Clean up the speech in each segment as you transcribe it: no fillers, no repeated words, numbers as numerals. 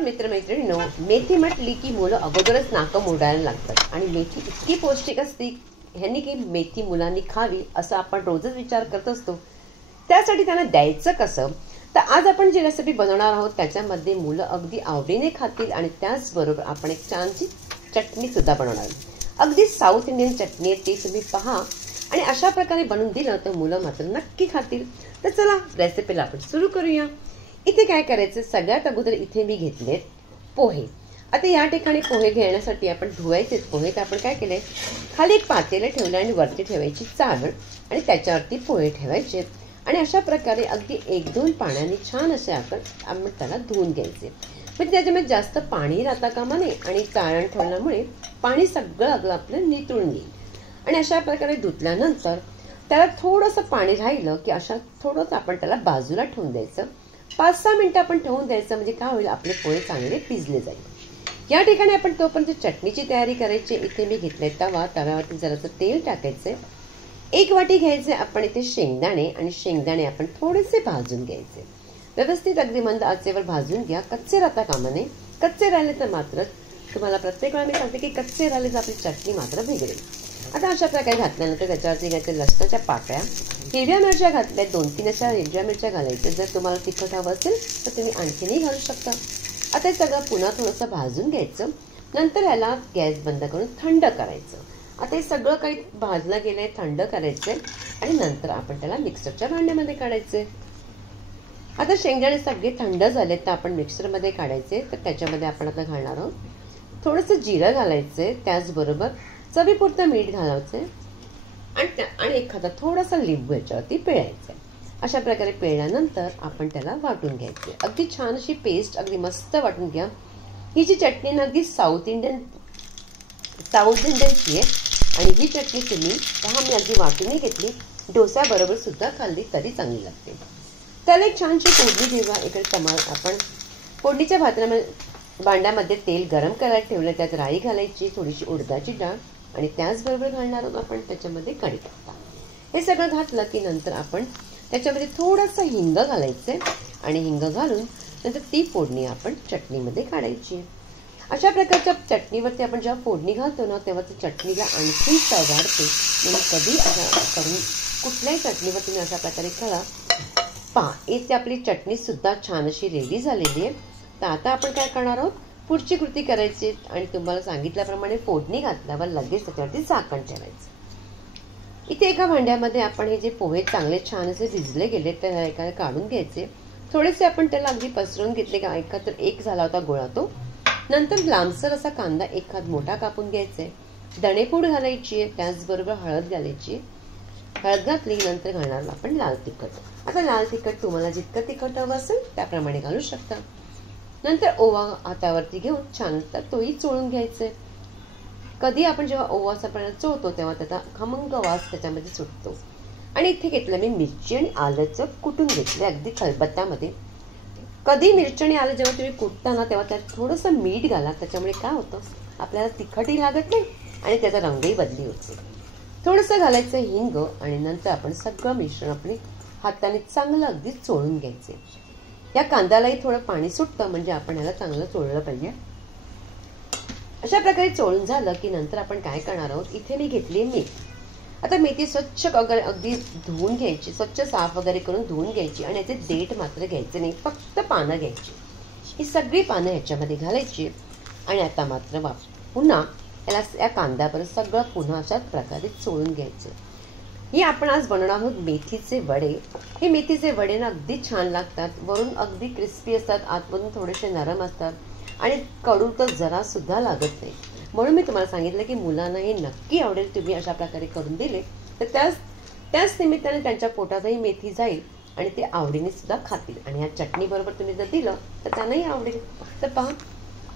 नमस्कार मित्रमैत्रिणींनो, मेथी म्हटली की मुलं अगोदरच नाकं मोडायला लागतात आणि मेथी इतकी पौष्टिक असते ह्यांनी की मेथी मुलांनी खावी असं आपण रोजच विचार करत असतो. त्यासाठी त्यांना द्यायचं कसं, तर आज आपण जी रेसिपी बनवणार आहोत त्याच्यामध्ये मुलं अगदी आवडीने खातील आणि त्याचबरोबर आपण एक छानशी चटणी सुद्धा बनवणार. अगदी साऊथ इंडियन चटणी आहे, ती तुम्ही पहा आणि अशा प्रकारे बनवून दिलं तर मुलं मात्र नक्की खातील. तर चला रेसिपीला आपण सुरू करूया. इथे काय करायचं, सगळ्यात अगोदर इथे मी घेतलेत पोहे. आता या ठिकाणी पोहे घेण्यासाठी आपण धुवायचेच पोहे. तर आपण काय केले, खाली एक पातेले ठेवले आणि वरती ठेवायची चाळण आणि त्याच्यावरती पोहे ठेवायचे आणि अशा प्रकारे अगदी 1-2 पाण्याने छान असे आपण त्याला धुवून घ्यायचे. म्हणजे त्याच्यामध्ये जास्त पाणी राहता कामा नये आणि चाळण ठेवल्यामुळे पाणी सगळं अगं आपलं नितळून येईल. आणि अशा प्रकारे धुतल्यानंतर त्याला थोडंसं पाणी राहिलं की अशा थोडंसं आपण त्याला बाजूला ठेवून द्यायचं. 5-6 मिनिटं आपण ठेवून द्यायचं, म्हणजे काय होईल, आपले पोहे चांगले भिजले जाईल. या ठिकाणी आपण तोपर्यंत चटणीची तयारी करायची. इथे मी घेतले तव्यावरती जरासं तेल टाकायचे. 1 वाटी घ्यायचे आपण इथे शेंगदाणे आणि शेंगदाणे आपण थोडेसे भाजून घ्यायचे. व्यवस्थित अगदी मंद आचेवर भाजून घ्या, कच्चे राहता कामा नये. कच्चे राहिले तर मात्र तुम्हाला प्रत्येक वेळा मी सांगते की कच्चे राहिले तर आपली चटणी मात्र बिघडेल. आता अशा प्रकारे घातल्यानंतर त्याच्यावरती घ्यायचे लसणाच्या पाकळ्या, हिरव्या मिरच्या घातल्या, 2-3 अशा हिरव्या मिरच्या घालायच्या. जर तुम्हाला तिखट हवं असेल तर तुम्ही आणखीनही घालू शकता. आता हे सगळं पुन्हा थोडंसं भाजून घ्यायचं. नंतर ह्याला गॅस बंद करून थंड करायचं. आता हे सगळं काही भाजलं गेलंय, थंड करायचंय आणि नंतर आपण त्याला मिक्सरच्या भांड्यामध्ये काढायचे. आता शेंगदाणे सगळे थंड झाले तर आपण मिक्सरमध्ये काढायचे. तर त्याच्यामध्ये आपण आता घालणार आहोत थोडंसं जिरं घालायचंय, त्याचबरोबर चवीपुरतं मीठ घालायचंय आणि एखादा थोडासा लिंबू याच्यावरती पिळायचा. अशा प्रकारे पिळल्यानंतर आपण त्याला वाटून घ्यायचे. अगदी छान अशी पेस्ट अगदी मस्त वाटून घ्या. ही जी चटणी ना अगदी साऊथ इंडियनची आहे आणि ही चटणी तुम्ही पहा मी अगदी वाटूनही घेतली, डोस्याबरोबर सुद्धा खाल्ली तरी चांगली लागते. त्याला एक छानशी फोडणी देऊया. इकडे आपण फोडणीच्या भांड्यामध्ये तेल गरम करायला ठेवलं, त्यात राई घालायची, थोडीशी उडदाची डाळ आणि त्याचबरोबर घालणार आहोत आपण त्याच्यामध्ये कढीपत्ता. हे सगळं घातलं की नंतर आपण त्याच्यामध्ये थोडंसं हिंग घालायचं आणि हिंग घालून नंतर ती फोडणी आपण चटणीमध्ये काढायची. अशा प्रकारच्या चटणीवरती आपण जेव्हा फोडणी घालतो ना तेव्हा ती चटणीला आणखीन चव वाढते. म्हणून कधी करून कुठल्याही चटणीवर तुम्ही अशा प्रकारे करा. पहा, इथे आपली चटणी सुद्धा छान अशी रेडी झालेली आहे. तर आता आपण काय करणार आहोत, पुढची कृती करायची आणि तुम्हाला सांगितल्याप्रमाणे फोडणी घातल्यावर लगेच त्याच्यावरती झाकण ठेवायचं. इथे एका भांड्यामध्ये आपण हे जे पोहे चांगले छान असे भिजले गेले तर एका काढून घ्यायचे. थोडेसे आपण त्याला अगदी पसरवून घेतले का एकत्र एक झाला होता गोळा तो. नंतर लांबसर असा कांदा एखाद मोठा कापून घ्यायचा. धणेपूड घालायची आहे, त्याचबरोबर हळद घालायची. हळद घातली नंतर घालणार आपण लाल तिखट. आता लाल तिखट तुम्हाला जितकं तिखट हवं असेल त्याप्रमाणे घालू शकता. नंतर ओवा हातावरती घेऊन छान तोही चोळून घ्यायचे. कधी आपण जेव्हा ओवाचा चोळतो तेव्हा त्याचा खमंग वास त्याच्यामध्ये सुटतो. आणि इथे घेतलं मी मिरची आणि आलंचं कुटून घेतलं अगदी खलबत्त्यामध्ये. कधी मिरची आणि आलं जेव्हा तुम्ही कुटता तेव्हा त्यात थोडंसं मीठ घाला, त्याच्यामुळे काय होतं आपल्याला तिखटही लागत नाही आणि त्याचा रंगही बदली होतो. थोडंसं घालायचं हिंग आणि नंतर आपण सगळं मिश्रण आपली हाताने चांगलं अगदी चोळून घ्यायचे. या कांद्यालाही थोडं पाणी सुटतं, म्हणजे आपण याला चांगलं चोळलं पाहिजे. अशा प्रकारे चोळून झालं की नंतर आपण काय करणार आहोत, इथे मी घेतली मेथी. आता मेथी स्वच्छ वगैरे अगदी धुवून घ्यायची, स्वच्छ साफ वगैरे करून धुवून घ्यायची आणि याचे देठ मात्र घ्यायचे नाही, फक्त पानं घ्यायची. ही सगळी पानं ह्याच्यामध्ये घालायची आणि आता मात्र पुन्हा याला या कांद्यावर सगळं पुन्हा अशाच प्रकारे चोळून घ्यायचं. ही आपण आज बनवणार आहोत मेथीचे वडे. हे मेथीचे वडे ना अगदी छान लागतात, वरून अगदी क्रिस्पी असतात, आतमधून थोडेसे नरम असतात आणि कडू तर जरा सुद्धा लागत नाही. म्हणून मी तुम्हाला सांगितलं की मुलांना हे नक्की आवडेल. तुम्ही अशा प्रकारे करून दिले तर त्याच निमित्ताने त्यांच्या पोटातही मेथी जाईल आणि ते आवडीने सुद्धा खातील. आणि या चटणीबरोबर तुम्ही जर दिलं तर त्यांनाही आवडेल. तर पहा,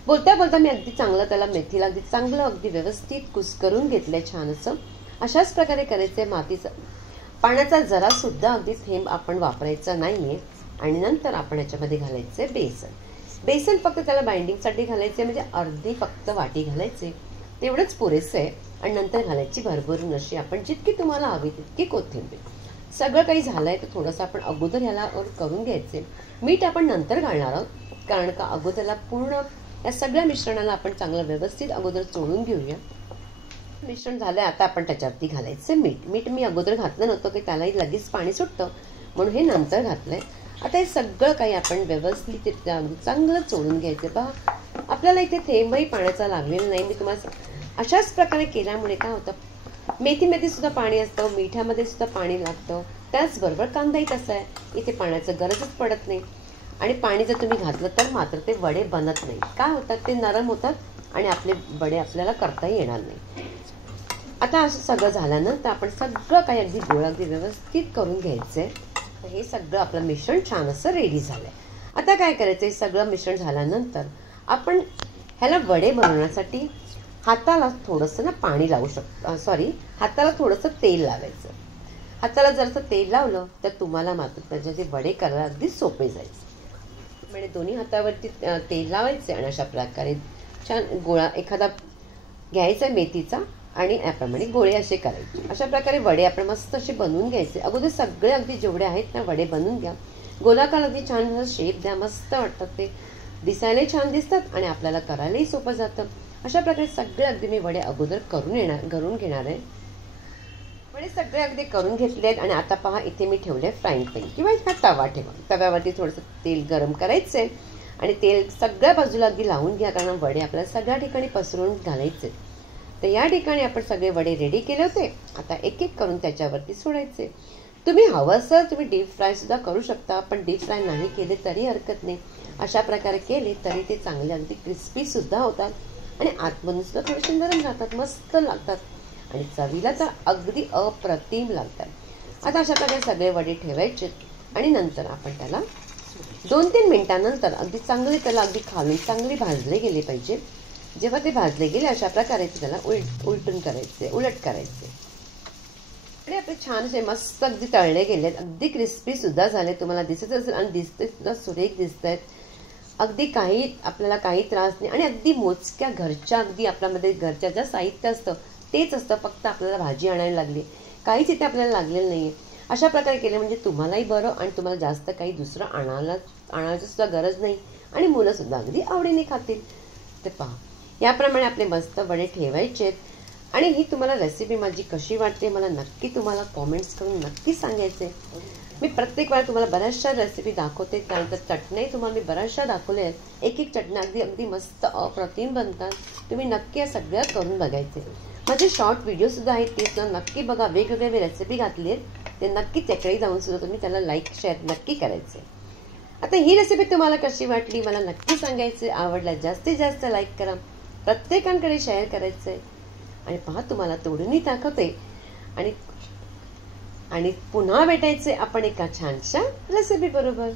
बोलता बोलता मी अगदी चांगलं त्याला मेथीला अगदी चांगलं अगदी व्यवस्थित कुस्करून घेतलंय छान असं. अशाच प्रकारे करायचंय. मातीचा पाण्याचा जरा सुद्धा अगदी थेंब आपण वापरायचा नाहीये. आणि नंतर आपण याच्यामध्ये घालायचंय बेसन फक्त त्याला बाइंडिंगसाठी घालायचे, म्हणजे अर्धी फक्त वाटी घालायचे, तेवढंच पुरेसं आहे. आणि नंतर घालायची भरभरून अशी आपण जितकी तुम्हाला हवी तितकी कोथिंबीर. सगळं काही झालंय तर थोडंसं आपण अगोदर ह्याला करून घ्यायचे. मीठ आपण नंतर घालणार आहोत. कारण का अगोदरला पूर्ण या सगळ्या मिश्रणाला आपण चांगलं व्यवस्थित अगोदर चोळून घेऊया. मिश्रण झालं. आता आपण त्याच्यावरती घालायचं मीठ. मीठ मी अगोदर घातलं नव्हतं की त्यालाही लगेच पाणी सुटतं, म्हणून हे नंतर घातलंय. आता हे सगळं काही आपण व्यवस्थित चांगलं चोळून घ्यायचं. पहा, आपल्याला इथे थेंबही पाण्याचा लागलेला नाही. मी तुम्हाला अशाच प्रकारे केल्यामुळे काय होतं, मेथीमध्ये सुद्धा पाणी असतं, मिठामध्ये सुद्धा पाणी लागतं. त्याचबरोबर कांदाही तसा आहे, इथे पाण्याचं गरजच पडत नाही. आणि पाणी जर तुम्ही घातलं तर मात्र ते वडे बनत नाही. काय होतात, ते नरम होतात आणि आपले वडे आपल्याला करताही येणार नाही. आता असं सगळं झाल्यानंतर आपण सगळं काही अगदी गोळा अगदी व्यवस्थित करून घ्यायचंय. तर हे सगळं आपलं मिश्रण छान असं रेडी झालंय. आता काय करायचं, हे सगळं मिश्रण झाल्यानंतर आपण ह्याला वडे बनवण्यासाठी हाताला थोडंसं पाणी लावू शकतो. हाताला थोडंसं तेल लावायचं. हाताला जरसं तेल लावलं तर तुम्हाला मात्र त्याचे वडे करायला अगदी सोपे जायचे. म्हणजे दोन्ही हातावरती तेल लावायचे आणि अशा प्रकारे छान गोळा एखादा घ्यायचा मेथीचा आणि याप्रमाणे गोळे असे करायचे. अशा प्रकारे वडे आपण मस्त असे बनवून घ्यायचे. अगोदर सगळे अगदी जेवढे आहेत ना वडे बनवून घ्या. गोलाकार अगदी छान शेप द्या, मस्त वाटतात. ते दिसायलाही छान दिसतात आणि आपल्याला करायलाही सोपं जातं. अशा प्रकारे सगळे अगदी मी वडे अगोदर करून घेणार आहे. वडे सगळे अगदी करून घेतले आहेत. आणि आता पहा, इथे मी ठेवले फ्राईंग पॅन किंवा हा तवा ठेवा. तव्यावरती थोडंसं तेल गरम करायचंय आणि तेल सगळ्या बाजूला अगदी लावून घ्या, कारण वडे आपल्याला सगळ्या ठिकाणी पसरवून घालायचे. तर या ठिकाणी आपण सगळे वडे रेडी केले होते. आता एक एक करून त्याच्यावरती सोडायचे. तुम्ही हवं असेल तुम्ही डीप फ्राय सुद्धा करू शकता, पण डीप फ्राय नाही केले तरी हरकत नाही. अशा प्रकारे केले तरी ते चांगले अगदी क्रिस्पी सुद्धा होतात आणि आतमधून सुद्धा थोडेसे नरम राहतात, मस्त लागतात आणि चवीला तर अगदी अप्रतिम लागतात. आता अशा प्रकारे सगळे वडे ठेवायचे आणि नंतर आपण त्याला 2-3 मिनिटांनंतर अगदी चांगले त्याला अगदी खालून चांगले भाजले गेले पाहिजे. जेव्हा ते भाजले गेले अशा प्रकारे त्याला उलट करायचे. आणि आपले छान असे मस्त अगदी तळले गेलेत, अगदी क्रिस्पी सुद्धा झाले. तुम्हाला दिसत असेल आणि दिसते सुद्धा, सुरेख दिसत आहेत. अगदी आपल्याला काही त्रास नाही आणि अगदी मोजक्या घरच्या अगदी आपल्यामध्ये घरच्या ज्या साहित्य असतं तेच असतं, फक्त आपल्याला भाजी आणायला लागली, काहीच इथे आपल्याला लागलेलं नाहीये. अशा प्रकारे केले म्हणजे तुम्हालाही बरं आणि तुम्हाला जास्त काही दुसरं आणायची सुद्धा गरज नाही आणि मुलं सुद्धा अगदी आवडीने खातील. ते पहा, याप्रमाणे आपले मस्त वडे ठेवायचे. आणि ही तुम्हाला रेसिपी माझी कशी वाटते मला नक्की तुम्हाला कॉमेंट्स करून नक्की सांगायचे. मी प्रत्येक वेळा तुम्हाला बऱ्याचशा रेसिपी दाखवते, त्यानंतर चटण्या तुम्हाला मी बऱ्याचशा दाखवल्या आहेत. एक एक चटण्या अगदी मस्त अप्रतिम बनतात. तुम्ही नक्की या सगळ्या करून बघायचे. माझे शॉर्ट व्हिडिओसुद्धा आहेत, ते सुद्धा नक्की बघा. वेगवेगळे मी रेसिपी घातली आहेत, ते नक्की त्याकडे जाऊन सुद्धा तुम्ही त्याला लाईक शेअर नक्की करायचे. आता ही रेसिपी तुम्हाला कशी वाटली मला नक्की सांगायचे. आवडल्यास जास्तीत जास्त लाईक करा, प्रत्येकांकडे शेअर करायचंय. आणि पहा, तुम्हाला तोडूनही दाखवते आणि पुन्हा भेटायचे आपण एका छानशा रेसिपी बरोबर.